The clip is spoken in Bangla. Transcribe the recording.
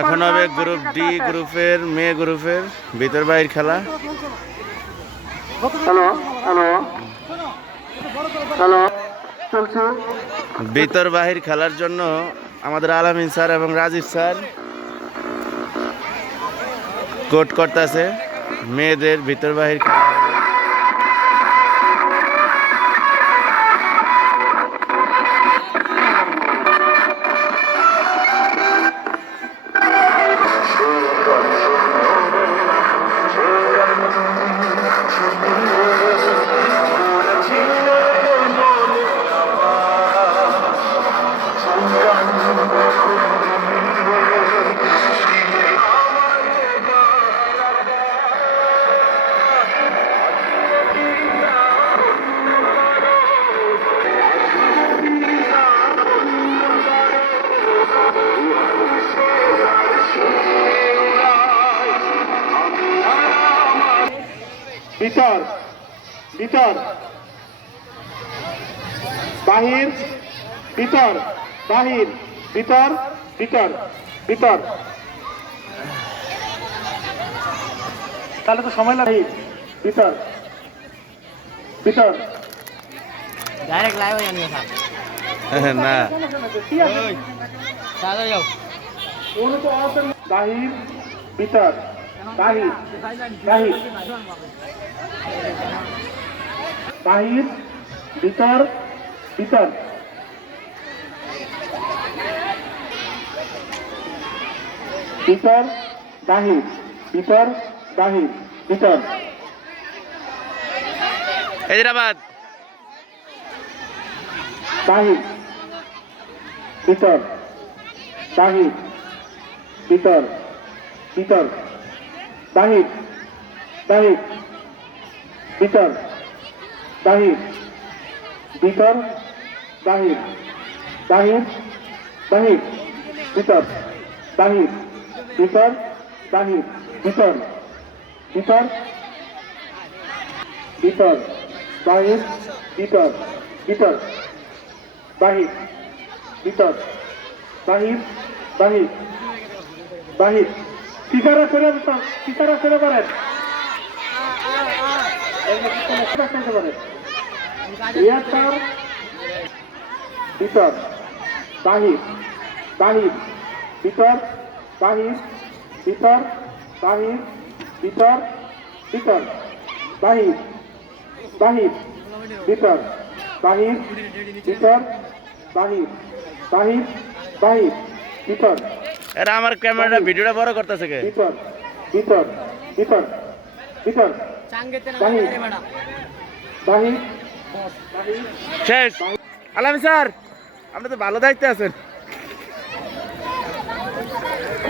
এখন হবে গ্রুপ ডি গ্রুপের মেয়ে গ্রুপের ভিতর বাইর খেলা। Hello hello. হ্যালো ভিতর বাহির খেলার জন্য আমাদের আলামিন স্যার এবং রাজীব স্যার কোট করতেছে। মেয়েদের ভিতর বাহির খেলা। ভিতর ভিতর বাহির ভিতর বাহির ভিতর ভিতর ভিতর তাহলে তো সময় লাগে। ভিতর ভিতর ডাইরেক্ট লাইভ হয়ে যাবে হ্যাঁ, না। দাদা যাও। বাহির ভিতর বাহির বাহির বাহির ভিতর ভিতর ভিতর বাহির। ভিতর বাহির। ভিতর হায়দ্রাবাদ। বাহির। ভিতর বাহির। ভিতর ভিতর বাহির বাহির ভিতর বাহির ভিতর বাহির বাহির বাহির ভিতর বাহির ভিতর বাহির ভিতর ভিতর ভিতর বাহির ভিতর ভিতর বাহির ভিতর বাহির বাহির বাহির টিকারা সরে টিকারা সরে করেন রিয়ার ভিতর বাহির বাহির ভিতর বাহির ভিতর বাহির ভিতর ভিতর বাহির বাহির ভিতর বাহির ভিতর বাহির বাহির বাহির এরা আমার ক্যামেরাটা ভিডিওটা বড় করতেছে কে? শেষ। আলামি স্যার আপনি তো ভালো দায়িত্বে আছেন।